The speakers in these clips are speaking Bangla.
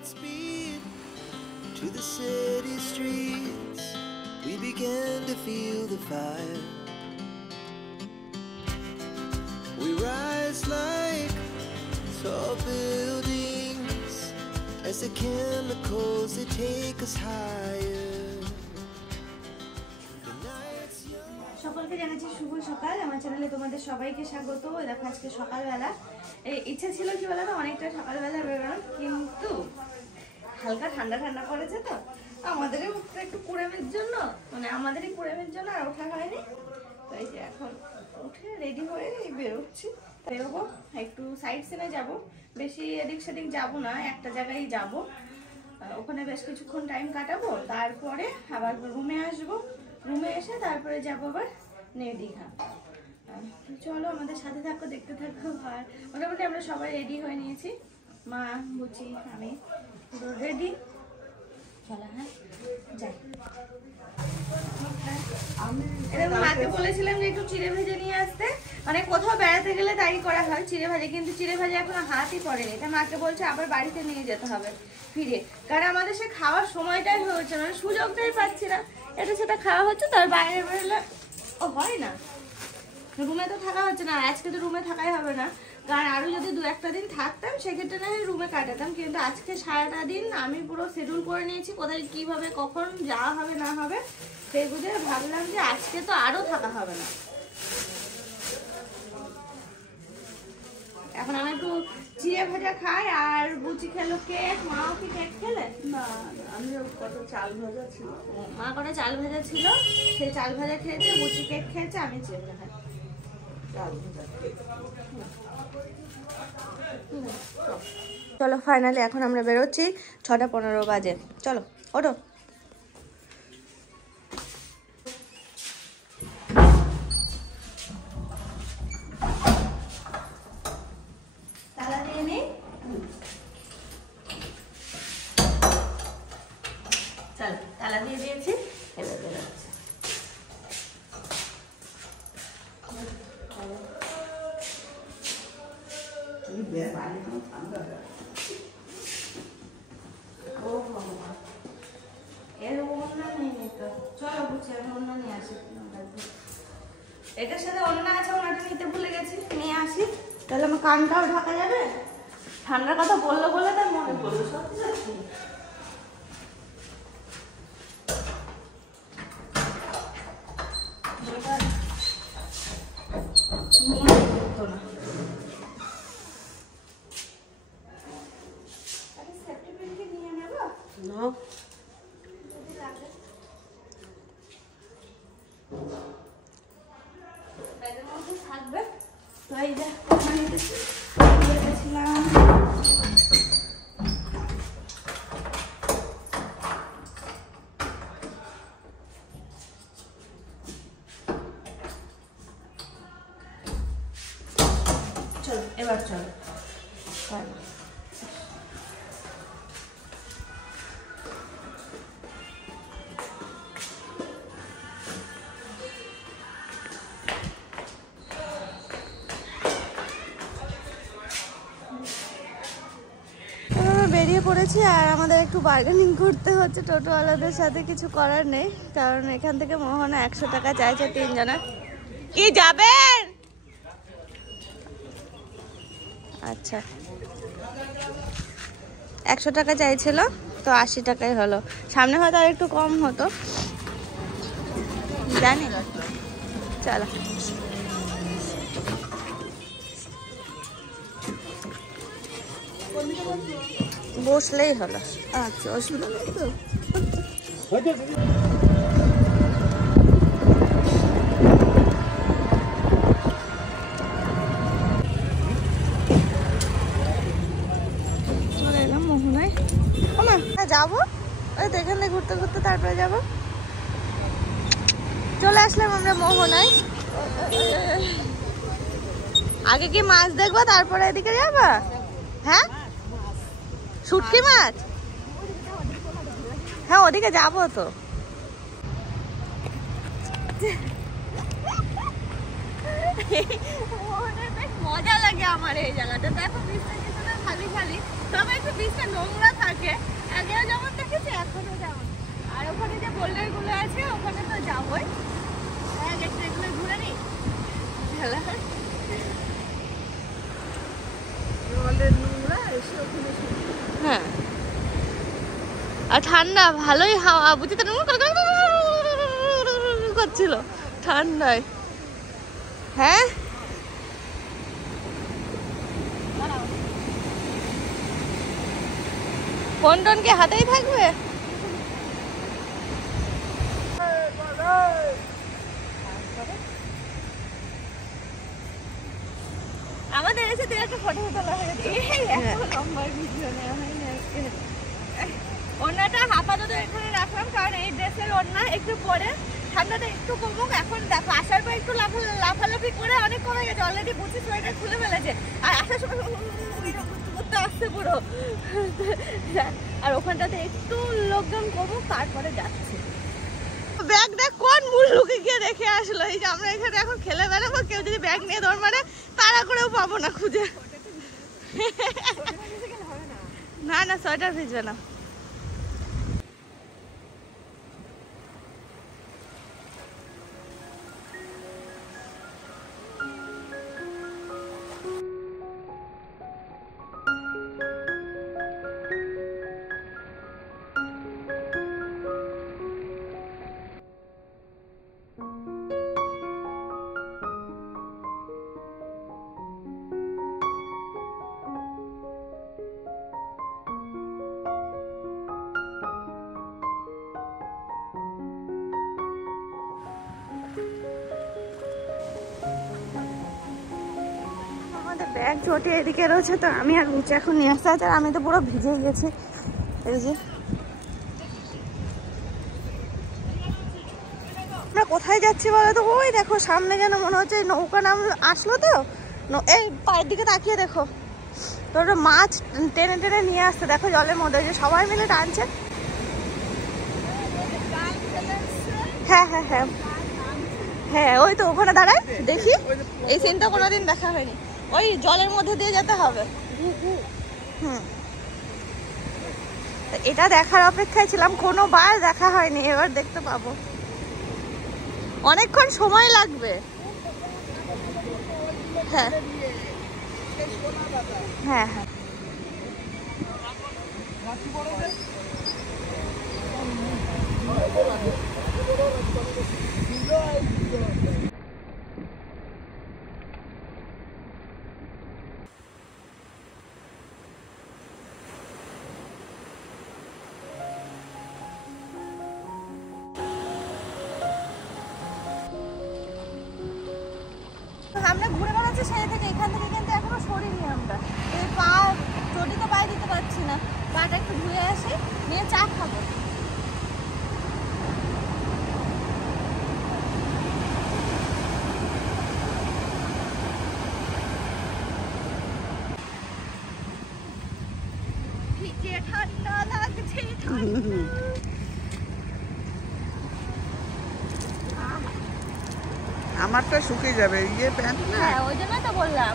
Godspeed to the city streets. We began to feel the fire. We rise like tall buildings as the chemicals they take us higher. সকলকে জানাচ্ছি শুভ সকাল। আমার চ্যানেলে তোমাদের সবাইকে স্বাগত। দেখো আজকে সকালবেলা ইচ্ছা ছিল কি বলো তো, অনেকটা সকালবেলা বেরোনোর, কিন্তু হালকা ঠান্ডা ঠান্ডা পড়েছে তো আমাদেরই উঠতে একটু কুড়েমের জন্য, মানে আমাদেরই কুড়েমের জন্য আর ওঠা হয়নি। তো এই যে এখন উঠে রেডি হয়ে বেরোচ্ছি। বেরোবো, একটু সাইড সিনে যাবো, বেশি এদিক সেদিক যাবো না, একটা জায়গায় যাবো, ওখানে বেশ কিছুক্ষণ টাইম কাটাবো, তারপরে আবার রুমে আসবো, রুমে এসে তারপরে যাবো আবার নিউ দীঘা। চলো আমাদের সাথে থাকো, দেখতে থাকো। আর মোটামুটি আমরা সবাই রেডি হয়ে নিয়েছি, মা, বুচি, আমি পুরো রেডি। চলো হ্যাঁ যাই। মাকে বলেছিলাম যে একটু চিড়ে ভেজে নিয়ে আসতে, মানে কোথাও বেড়াতে গেলে তাই করা হয় চিড়ে ভাজা, কিন্তু চিড়ে ভাজা এখনো হাতই পড়েনি। তাই মাকে বলছে আবার বাড়িতে নিয়ে যেতে হবে ফিরে, কারণ আমাদের সে খাওয়ার সময়টাই হচ্ছে, মানে সুযোগটাই পাচ্ছি না। এটা সেটা খাওয়া হচ্ছে, তার বাইরে বেরোলে ও হয় না, রুমে তো থাকা হচ্ছে না। আজকে তো রুমে থাকাই হবে না, কারণ আরো যদি দু একটা দিন থাকতাম সেক্ষেত্রে না রুমে কাটাতাম, কিন্তু আজকে সারাটা দিন আমি পুরো শিডিউল করে নিয়েছি কোথায় কিভাবে কখন যাওয়া হবে না হবে, সেই বুঝে ভাবলাম যে আজকে তো আরো থাকা হবে না। এখন আমি একটু চিড়ে ভাজা খাই, আর বুচি খেলো কেক। মাও কি কেক খেলে? না, আমি কত চাল ভাজা ছিল, মা কটা চাল ভাজা ছিল, সেই চাল ভাজা খেয়েছে, বুচি কেক খেয়েছে, আমি চিড়ে ভাজা খাই। চাল ভাজা। চলো ফাইনালি এখন আমরা বেরোচ্ছি, 6:15 বাজে। চলো ওঠো। তালা দিয়ে নে। চলো তালা দিয়ে দিয়েছি, এবার বেরোচ্ছি। এটার সাথে অন্য আছে, ওনাটা নিতে ভুলে গেছি, নিয়ে আসি, তাহলে আমার কানটাও ঢাকা যাবে। ঠান্ডার কথা বললো বলে তার মনে পড়লো, সত্যি সত্যি। না থাকবে তো, এই যে গেছিলাম। চলো এবার চলো। বেরিয়ে পড়েছি, আর আমাদের একটু বার্গেনিং করতে হচ্ছে টোটোওয়ালাদের সাথে, কিছু করার নেই, কারণ এখান থেকে মোহনা 100 টাকা চাইছে তিনজনা। কি যাবেন? আচ্ছা 100 টাকা চাইছিল, তো 80 টাকাই হলো। সামনে হয়তো আর একটু কম হতো, জানি না। চলো বসলেই হলো। আচ্ছা, অসুবিধা নেই তো। চলে এলাম মোহনায়। যাবো ওই তো, এখান থেকে ঘুরতে ঘুরতে তারপরে যাবো। চলে আসলাম আমরা মোহনায়। আগে কি মাছ দেখবো তারপরে এদিকে যাবা? হ্যাঁ শুটকি মাছ, হ্যাঁ ওদিকে যাবো তো। মজা লাগে আমার এই জায়গাটা, দেখো খালি খালি, তবে একটু বীজটা নোংরা থাকে, আগেও যেমন দেখেছি এখনো যেমন। আর ওখানে যে বোল্ডার গুলো আছে ওখানে তো যাবোই, একটু এগুলো ঘুরে নিই। জলের নোংরা এসে ওখানে হ্যাঁ, আর ঠান্ডা ভালোই হাওয়া, বুঝতে করছিল ঠান্ডায়। হ্যাঁ ফোন টোন কি হাতেই থাকবে? আমাদের এসে তুই একটা ফটো তোলা হয়েছে, লম্বা ভিডিও নেওয়া হয়নি আজকে। ওড়নাটা আপাতত এখানে রাখলাম, কারণ এই ড্রেসের ওড়না একটু পরে ঠান্ডাটা একটু কমুক। এখন দেখো আসার পর একটু লাফালাফি করে অনেক কমে গেছে, অলরেডি বুঝি সোয়েটার খুলে ফেলেছে। আর আসার সময় করতে আসছে পুরো। আর ওখানটাতে একটু লোকজন কমুক তারপরে যাচ্ছে। ব্যাগটা কোন মুল্লুকে গিয়ে রেখে আসলো? এই যে আমরা এখানে এখন খেলে বেড়াবো, কেউ যদি ব্যাগ নিয়ে দৌড় মারে তাড়া করেও পাবো না খুঁজে। না না সোয়েটার ভিজবে না। ব্যাগ চটে এদিকে রয়েছে, তো আমি আর নিচে এখন নিয়ে আসতে আছে। আর আমি তো পুরো ভিজে গেছি। এই যে আমরা কোথায় যাচ্ছি বলো তো? ওই দেখো সামনে যেন মনে হচ্ছে নৌকা নাম আসলো, তো এই পায়ের দিকে তাকিয়ে দেখো, তোর মাছ টেনে টেনে নিয়ে আসছে। দেখো জলের মধ্যে যে সবাই মিলে টানছে। হ্যাঁ হ্যাঁ হ্যাঁ হ্যাঁ, ওই তো ওখানে দাঁড়ায় দেখি। এই সিনটা কোনোদিন দেখা হয়নি। ওই জলের মধ্যে দিয়ে যেতে হবে। এটা দেখার অপেক্ষায় ছিলাম, কোনো বার দেখা হয়নি, এবার দেখতে পাবো। অনেকক্ষণ সময় লাগবে। হ্যাঁ হ্যাঁ হ্যাঁ আমরা ঘুরে বেড়াচ্ছি সেই থেকে, এখান থেকে কিন্তু এখনো সরিনি আমরা। এই পা চটি তো পায়ে দিতে পারছি না, পাটা একটু ধুয়ে আসি, নিয়ে চা খাবো। ভিজে ঠান্ডা লাগছে। আমারটা শুকিয়ে যাবে, ইয়ে প্যান্ট না। হ্যাঁ ওই জন্যই তো বললাম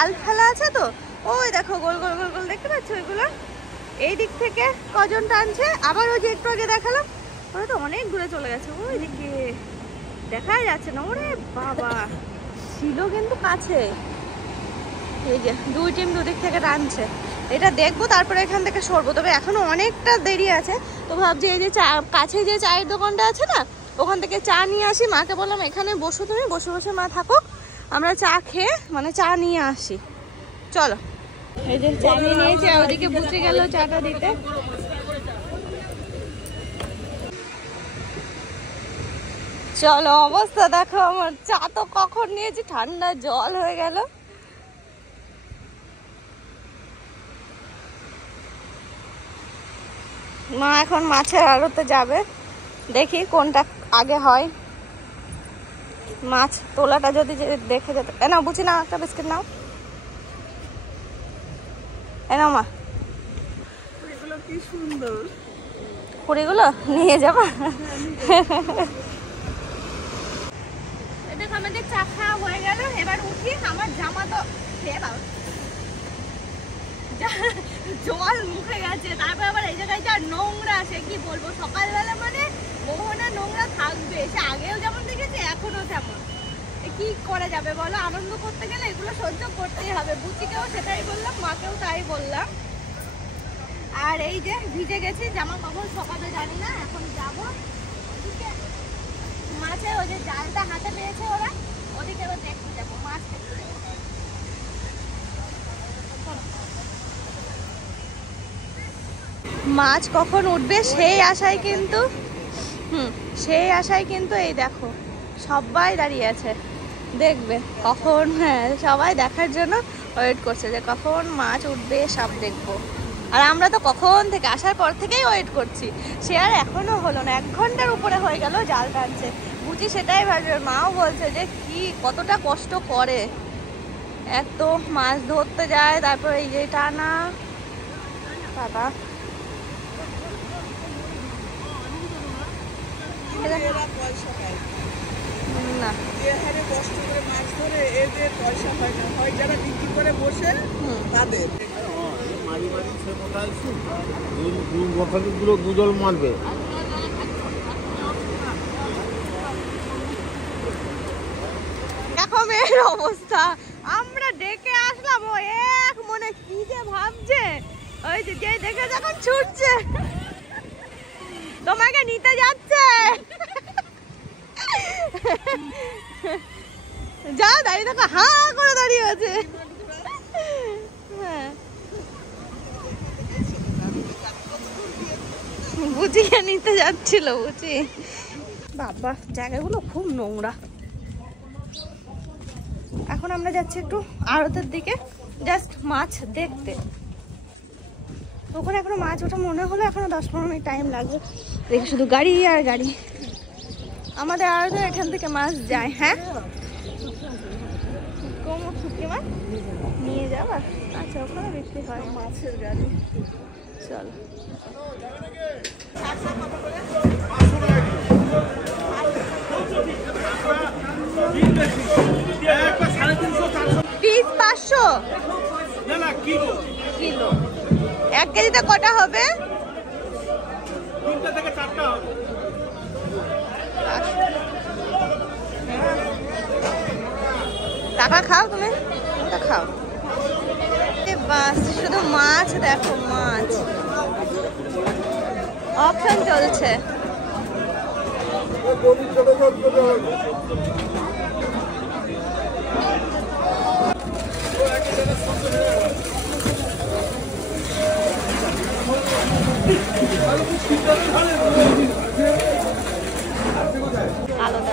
আল ফেলা আছে তো। ওই দেখো গোল গোল গোল গোল দেখতে পাচ্ছ ওইগুলো? এই দিক থেকে কজন টানছে, আবার ওই যে একটু আগে দেখালাম ওরা তো অনেক দূরে চলে গেছে। ওই দিকে দেখাই যাচ্ছে না। ওরে বাবা, ছিল কিন্তু কাছে। এই যে দুই টিম দুদিক থেকে টানছে। এটা দেখবো তারপরে এখান থেকে সরবো। তবে এখনো অনেকটা দেরি আছে, তো ভাবছি এই যে কাছে যে চায়ের দোকানটা আছে না, ওখান থেকে চা নিয়ে আসি। মাকে বললাম এখানে বসো, তুমি বসে বসে মা থাকো, আমরা চা খেয়ে মানে চা নিয়ে আসি। চলো, এই যে চা নিয়ে নিয়েছি, ওদিকে বুঝে গেল চাটা দিতে। চলো, অবস্থা দেখো আমার। চা তো কখন নিয়েছি, ঠান্ডা জল হয়ে গেল। মা এখন মাছের আড়তে যাবে, দেখি কোনটা আগে হয়। মাছ তোলাটা যদি দেখে যেত। নাও বুঝি, নাও একটা বিস্কিট নাও, নাও মা। এগুলো কি সুন্দর, কুড়িগুলো নিয়ে যাবা। দেখো আমাদের চা খাওয়া হয়ে গেল, এবার উঠি। আমার জামা তো খেয়ে দাও। যা জল মুখে গেছে, তারপর আবার এই জায়গায় যা নোংরা, সে কি বলবো। সকালবেলা মানে মোহনা নোংরা থাকবে, সে আগেও যেমন দেখেছে এখনো তেমন। কি করা যাবে বলো, আনন্দ করতে গেলে এগুলো সহ্য করতেই হবে। বুচিকেও সেটাই বললাম, মাকেও তাই বললাম। আর এই যে ভিজে গেছি, জামা কখন সকালে জানি না, এখন যাবো ওদিকে মাছে, ওই যে জালটা হাতে পেয়েছে ওরা, ওদিকে এবার দেখতে যাবো, মাছ দেখতে যাবো। মাছ কখন উঠবে সেই আশায় কিন্তু সেই আশায় কিন্তু এই দেখো সবাই দাঁড়িয়ে আছে, দেখবে কখন। হ্যাঁ, সবাই দেখার জন্য ওয়েট করছে যে কখন মাছ উঠবে, সব দেখবো। আর আমরা তো কখন থেকে আসার পর থেকেই ওয়েট করছি, সে আর এখনো হলো না। 1 ঘন্টার উপরে হয়ে গেল জাল টানছে। বুঝি সেটাই ভাববে, মাও বলছে যে কি কতটা কষ্ট করে, এত মাছ ধরতে যায়, তারপর এই যে টানা। বাবা এরা পয়সা পায় না, যে হারে কষ্ট করে মাছ ধরে এদের পয়সা হয় না, হয় যারা বিক্রি করে বসে তাদের। দুজল মারবে। দেখো মেয়ের অবস্থা, আমরা ডেকে আসলাম, ও এক মনে কি যে ভাবছে, ওই যে দেখে যখন ছুটছে তোমাকে নিতে যাচ্ছে। যাও, দাঁড়িয়ে দেখো, হা করে দাঁড়িয়ে আছে। হ্যাঁ, বুচিকে নিতে যাচ্ছিল বুচি। বাবা, জায়গাগুলো খুব নোংরা। এখন আমরা যাচ্ছি একটু আড়তের দিকে, জাস্ট মাছ দেখতে। ওখানে এখনো মাছ ওঠা মনে হলো এখনো 10-15 মিনিট টাইম লাগবে। দেখে শুধু গাড়ি আর গাড়ি। আমাদের আড়তে এখান থেকে মাছ যায়। হ্যাঁ, কোমর শুকিয়ে মাছ নিয়ে যাবা? আচ্ছা, ওখানে বিক্রি হয় মাছের গাড়ি। চল, পিস 500 কিলো। 1 কেজিতে কটা হবে? 3 থেকে 4টা হবে। টাকা খাও তুমি, খাও। বাস, শুধু মাছ দেখো, মাছ অপশন চলছে। আলাদা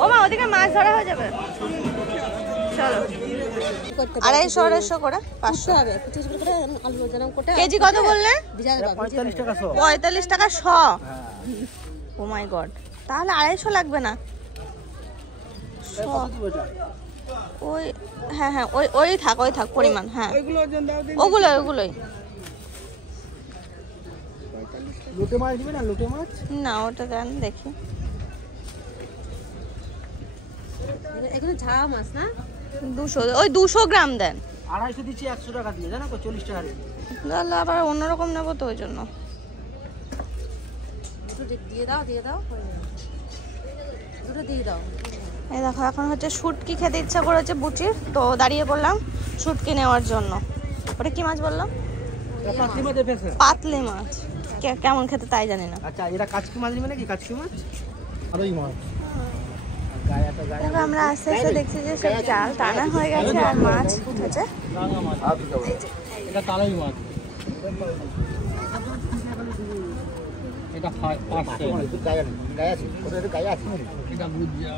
ও মা, ওদিকে মাছ ধরা হয়ে যাবে। চলো, 250 করে 500 হবে। কেজি কত বললে? 45 টাকা শ। ও মাই গড, তাহলে 250 লাগবে না? ওই হ্যাঁ হ্যাঁ, ওই থাক পরিমাণ। হ্যাঁ, ওগুলোই। লোটে মাছ দিবে না? লোটে মাছ না, ওটা দেন দেখি। এগুলো ঝাড়া মাছ না? 200, ওই 200 গ্রাম দেন। 250 দিচ্ছি, 100 টাকা দিয়ে, জানো তো 40 টাকা রেট। তাহলে আবার অন্যরকম নেবো তো, ওই জন্য। দিয়ে দাও দুটো দিয়ে দাও। এই দেখো, এখন হচ্ছে শুটকি খেতে ইচ্ছা করেছে বুচির, তো দাঁড়িয়ে পড়লাম শুটকি নেওয়ার জন্য। ওটা কি মাছ বললাম? পাতলি মাছ। কেমন খেতে তাই জানি না। আচ্ছা, এটা কাচকি মাছ নেবে নাকি? কাচকি মাছ আর ওই মাছ। দেখো, আমরা আস্তে আস্তে দেখছি যে সব জাল টানা হয়ে গেছে আর মাছ উঠেছে। এটা কালাই মাছ। এটা 500। এটা বুঝিয়া।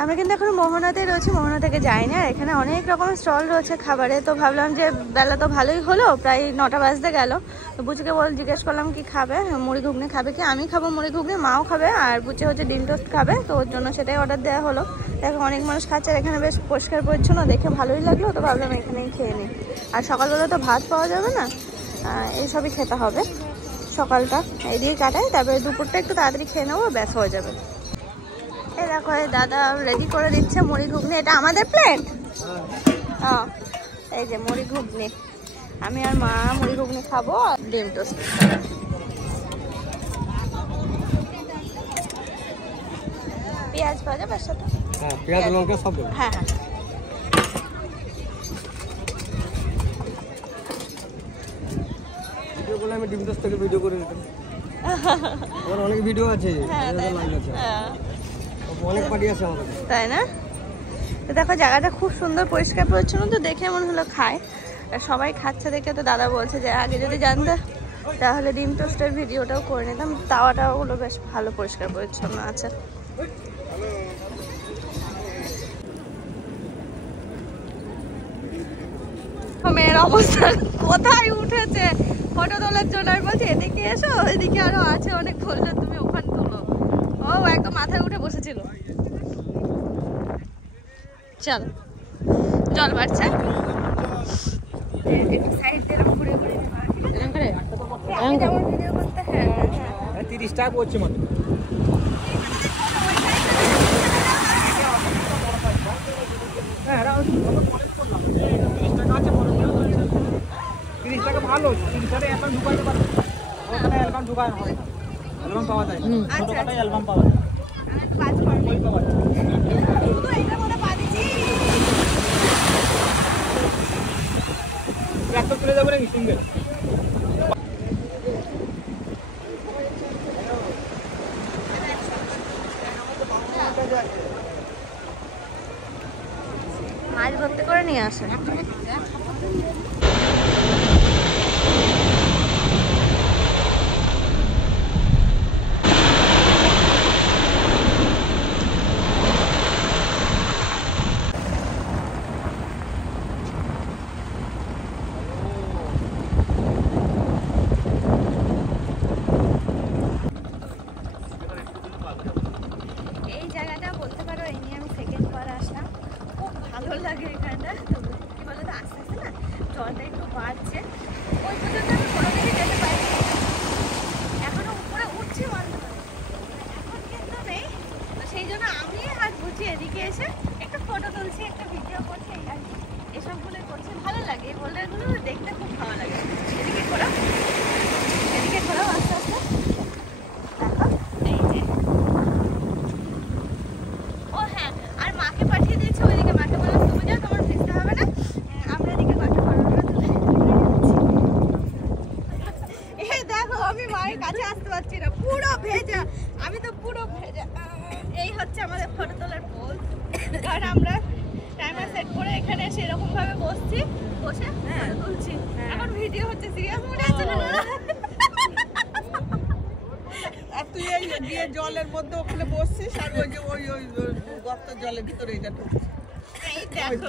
আমরা কিন্তু এখন মোহনাতে রয়েছি, মোহনা থেকে যাইনি। আর এখানে অনেক রকম স্টল রয়েছে খাবারে, তো ভাবলাম যে বেলা তো ভালোই হলো, প্রায় 9টা বাজতে গেল। তো বুচিকে জিজ্ঞেস করলাম কি খাবে, মুড়ি ঘুগনি খাবে কি? আমি খাবো মুড়ি ঘুগনি, মাও খাবে, আর বুচি হচ্ছে ডিম টোস্ট খাবে, তো ওর জন্য সেটাই অর্ডার দেওয়া হলো। দেখো, অনেক মানুষ খাচ্ছে, আর এখানে বেশ পরিষ্কার পরিচ্ছন্ন, দেখে ভালোই লাগলো, তো ভাবলাম এখানেই খেয়ে নিই। আর সকালবেলা তো ভাত পাওয়া যাবে না, এইসবই খেতে হবে। সকালটা এইদিকে কাটাই, তারপরে দুপুরটা একটু তাড়াতাড়ি খেয়ে নেবো, ব্যাস হয়ে যাবে। এই দেখো এই দাদা রেডি করে দিচ্ছে মুড়ি ঘুগনি। এটা আমাদের প্লেট? হ্যাঁ, এই যে মুড়ি ঘুগনি। আমি আর মা মুড়ি ঘুগনি খাবো, ডিম টোস্ট। পেঁয়াজ ভাজা বেশ সাথে, হ্যাঁ পেঁয়াজ লঙ্কা সব দেবো। হ্যাঁ হ্যাঁ। ভিডিও করলে আমি ডিম টোস্ট থেকে ভিডিও করে দিতাম। আমার অনেক ভিডিও আছে, লাইন আছে, অনেক পার্টি আছে আমাদের, তাই না? তো দেখো জায়গাটা খুব সুন্দর, পরিষ্কার পরিচ্ছন্ন, তো দেখে মনে হলো খায়। আর সবাই খাচ্ছে দেখে তো দাদা বলছে যে আগে যদি জানতে তাহলে ডিম টোস্টের ভিডিওটাও করে নিতাম। তাওয়াটাও হলো বেশ ভালো পরিষ্কার পরিচ্ছন্ন আছে। মেয়ের অবস্থা কোথায় উঠেছে ফটো তোলার জন্য। আমি বলছি এদিকে এসো, এদিকে আরো আছে অনেক, বললো তুমি ওখানে তোলো। ও একদম মাথায় উঠে বসেছিল। চল, জল বাড়ছে, একটু সাইড দিয়ে ঘুরে ঘুরে ভিডিও করতে। হ্যাঁ 30 টাকা পড়ছে মাত্র। হ্যাঁ 30 টাকা ভালো, 30 টাকা অ্যালবাম ঢুকাতে পারবে। ওখানে অ্যালবাম ঢুকানো হয়, অ্যালবাম পাওয়া যায়, ছোটখাটো অ্যালবাম পাওয়া যায়। ট্রাক্টর তুলে যাবে নাকি সিঙ্গেল? মাছ ভর্তি করে নিয়ে আসে। এই জায়গাটা বলতে পারো এই নিয়ে আমি সেকেন্ড বার আসলাম, খুব ভালো লাগে এখানটা। তো কি বলো তো, আস্তে আস্তে না জলটা একটু বাড়ছে, ওই পর্যন্ত আমি কোনো দিকে যেতে পারি, এখনো উপরে উঠছি বন্ধ করে, এখন কিন্তু নেই। তো সেই জন্য আমি হাত বুঝি এদিকে এসে একটু ফটো তুলছি, একটা ভিডিও করছি, আর এসবগুলো করছি। ভালো লাগে এই বোল্ডারগুলো দেখতে, খুব ভালো লাগে। এদিকে ঘোরাও, এদিকে ঘোরাও আস্তে আস্তে। দেখো এই যে, ও হ্যাঁ, আর মাকে পাঠিয়ে দিয়েছে ওইদিকে। মাকে বললাম তুমি যাও, তোমার ভিজতে হবে না, আমরা এদিকে কটা ফটো তুলে এই দেখো আমি মায়ের কাছে আসতে পারছি না, পুরো ভেজা। আমি তো পুরো ভেজা। এই হচ্ছে আমাদের ফটো তোলার পোজ। কারণ আমরা টাইমার সেট করে এখানে এসে এরকম ভাবে বসছি, বসে ফটো তুলছি। এখন ভিডিও হচ্ছে, সিরিয়াস মনে আছে না? আর তুই এই গিয়ে জলের মধ্যে ওখানে বসছিস, আর ওই যে ওই ওই গর্ত জলের ভিতরে এটা ঢুকছে। এই দেখো,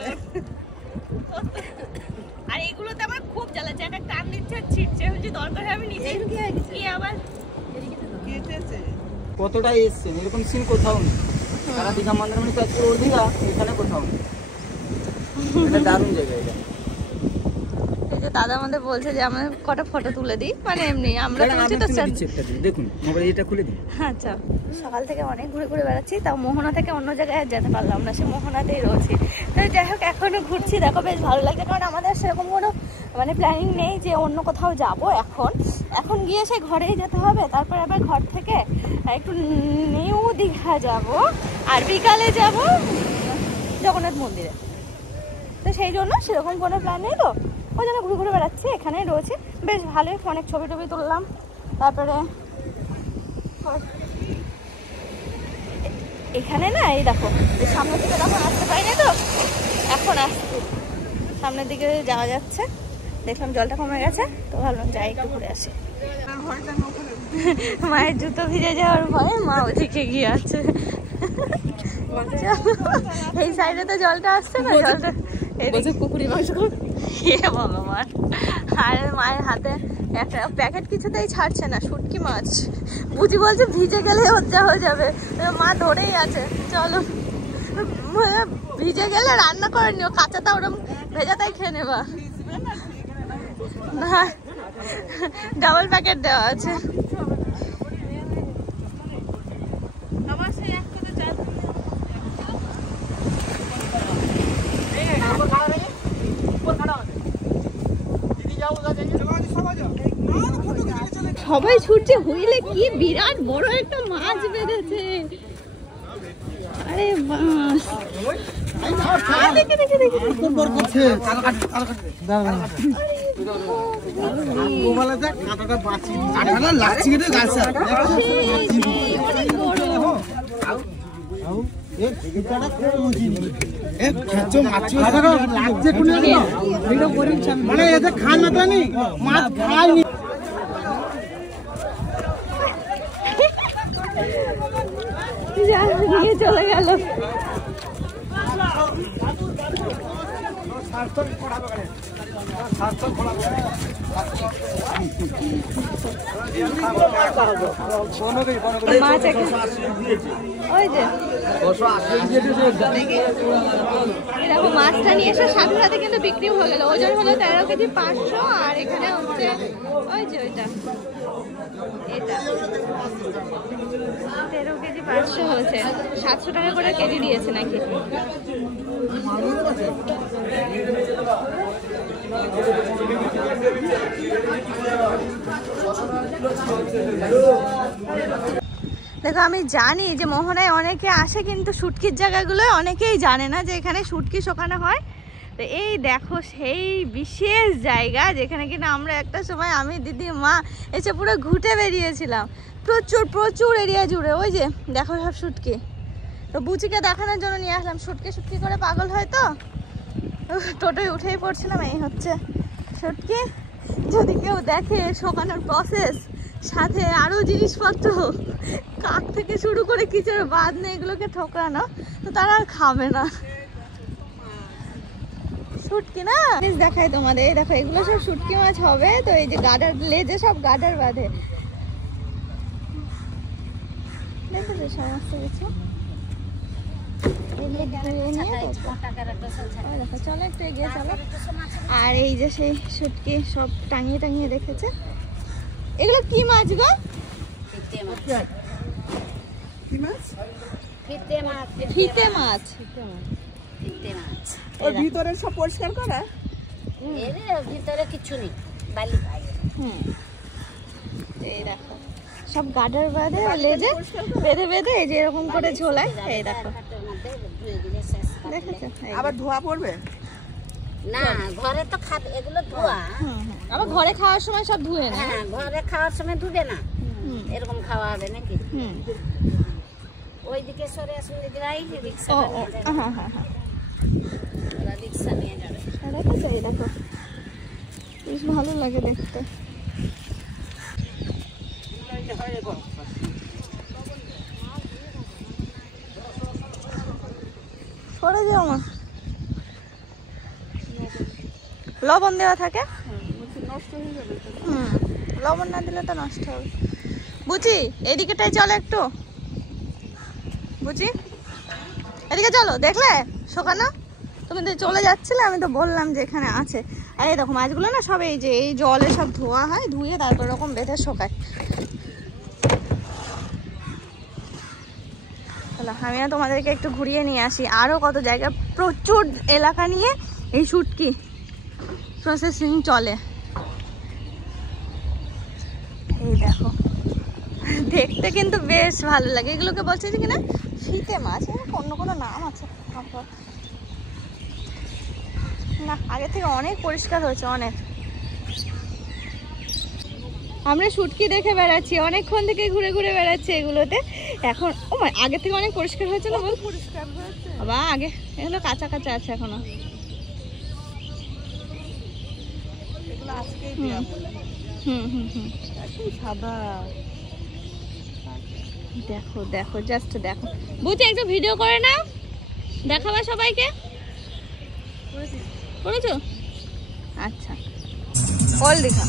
আর এগুলোতে আমার খুব জ্বালা, জায়গা টান দিচ্ছে আর ছিটছে, হচ্ছে দরকার হয় আমি নিজেই কি আবার কেটেছে। কতটা এসছে এরকম সিন কোথাও নেই, সারা দীঘা মন্দারমণি কাজ করে ওর দীঘা এখানে কোথাও নেই। এটা দারুণ জায়গা এটা। এই যে দাদা আমাদের বলছে যে আমাদের কটা ফটো তুলে দিই, মানে এমনি আমরা তুলছি তো দেখুন মোবাইল এটা খুলে দিন। আচ্ছা, সকাল থেকে অনেক ঘুরে ঘুরে বেড়াচ্ছি, তাও মোহনা থেকে অন্য জায়গায় যেতে পারলাম না, সে মোহনাতেই রয়েছি। তো যাই হোক এখনো ঘুরছি, দেখো বেশ ভালো লাগছে। কারণ আমাদের সেরকম কোনো মানে প্ল্যানিং নেই যে অন্য কোথাও যাব। এখন গিয়ে সেই ঘরেই যেতে হবে, তারপর আবার ঘর থেকে একটু নিউ দীঘা যাব, আর বিকালে যাব জগন্নাথ মন্দিরে। তো সেই জন্য সেরকম কোনো প্ল্যান নেই, তো ওই জন্য ঘুরে ঘুরে বেড়াচ্ছি, এখানেই রয়েছে। বেশ ভালোই অনেক ছবি টবি তুললাম। তারপরে এখানে না এই দেখো সামনের দিকে তখন আসতে পারিনি, তো এখন আসছি, সামনের দিকে যাওয়া যাচ্ছে। দেখলাম জলটা কমে গেছে, তো ভাবলাম যাই একটু ঘুরে আসি। মায়ের জুতো ভিজে যাওয়ার ভয়ে মা ওদিকে গিয়ে আছে। এই সাইডে তো জলটা আসছে না, জলটা পুকুরি মাছ ভগবান। আর মায়ের হাতে একটা প্যাকেট কিছুতেই ছাড়ছে না, শুটকি মাছ। বুঝি বলছে ভিজে গেলে হজ্জা হয়ে যাবে, মা ধরেই আছে। চলো, ভিজে গেলে রান্না করে নিও, কাঁচাটা ওরকম ভেজাটাই খেয়ে নেবা। না ডাবল প্যাকেট দেওয়া আছে। সবাই ছুটছে, হুইলে কি বিরাট বড় একটা মাছ বেঁধেছে। আরে মাছ দেখে দেখে দেখে মানে এদের খানাটা নেই, মাছ খায়নি। নিয়ে চলে গেল। মাছ ওই যে দেখো মাছটা নিয়ে এসে সাথে সাথে কিন্তু বিক্রি হয়ে গেল। ওজন হলো 13 কেজি 500, আর এখানে হচ্ছে ওই যে ওইটা এটা 13 কেজি 500 হয়েছে, 700 টাকা করে কেজি দিয়েছে নাকি। দেখো আমি জানি যে মোহনায় অনেকে আসে, কিন্তু শুটকির জায়গাগুলো অনেকেই জানে না যে এখানে শুটকি শোকানো হয়। তো এই দেখো সেই বিশেষ জায়গা যেখানে কিনা আমরা একটা সময় আমি দিদি মা এসে পুরো ঘুটে বেরিয়েছিলাম, প্রচুর প্রচুর এরিয়া জুড়ে। ওই যে দেখো সব শুটকি। তো বুচিকে দেখানোর জন্য নিয়ে আসলাম। শুটকি শুটকি করে পাগল হয় তো, টোটোয় উঠেই পড়ছিলাম। এই হচ্ছে শুটকি। যদি কেউ দেখে শোকানোর প্রসেস, সাথে আরো জিনিসপত্র, কাক থেকে শুরু করে কিচের বাদ নেই এগুলোকে ঠোকানো, তো তারা আর খাবে না। শুটকি না দেখাই তোমাদের, এই দেখো এগুলো সব শুটকি মাছ হবে। তো এই যে গাডার লেজে সব গাডার বাঁধে, দেখেছো সমস্ত কিছু। চলো একটু এগিয়ে চলো। আর এই যে সেই শুটকি সব টাঙিয়ে টাঙিয়ে রেখেছে। এগুলো কি মাছ গো? ফিতে মাছ। ওর ভিতরে সব পরিষ্কার করা, ভিতরে কিছু নেই, বালি। এই দেখো সব গাডার বাঁধে, লেজে বেঁধে বেঁধে এই যে এরকম করে ঝোলায়। এই দেখো দেখেছো, আবার ধোয়া পড়বে না, ঘরে তো খাবে এগুলো ধোয়া। আবার ঘরে খাওয়ার সময় সব ধুয়ে না। হ্যাঁ, ঘরে খাওয়ার সময় ধুবে না, এরকম খাওয়া হবে নাকি। ওইদিকে সরে আসুন দিদিরা, এই যে রিক্সা রিক্সা নিয়ে যাবে। দেখেছো এই দেখো বেশ ভালো লাগে দেখতে। সরে যাও মা, লবণ দেওয়া থাকে। লবণ না দিলে তো নষ্ট হবে। বুঝি এদিকেটাই চলো একটু, বুঝি এদিকে চলো। দেখলে শোকানো, তুমি তো চলে যাচ্ছিলে, আমি তো বললাম যে এখানে আছে। আর এই দেখো মাছগুলো না সব এই যে এই জলে সব ধোয়া হয়, ধুয়ে তারপর এরকম বেঁধে শোকায়। চলো আমিও তোমাদেরকে একটু ঘুরিয়ে নিয়ে আসি। আরও কত জায়গা, প্রচুর এলাকা নিয়ে এই শুটকি প্রসেসিং চলে। এই দেখো দেখতে কিন্তু বেশ ভালো লাগে। এগুলোকে বলছে যে কিনা ফিতে মাছ, অন্য কোনো নাম আছে না। আগে থেকে অনেক পরিষ্কার হয়েছে, অনেক। আমরা শুটকি দেখে বেড়াচ্ছি অনেকক্ষণ থেকে, ঘুরে ঘুরে বেড়াচ্ছি এগুলোতে। এখন ও আগে থেকে অনেক পরিষ্কার হয়েছে না? বল পরিষ্কার হয়েছে বাবা, আগে এগুলো কাঁচা কাঁচা আছে এখনো। এগুলো আজকেই দেয়া বলে। সাদা দেখো দেখো, জাস্ট দেখো। বুঝি একটু ভিডিও করে নাও, দেখাবে সবাইকে। করেছো? আচ্ছা, অল দেখা।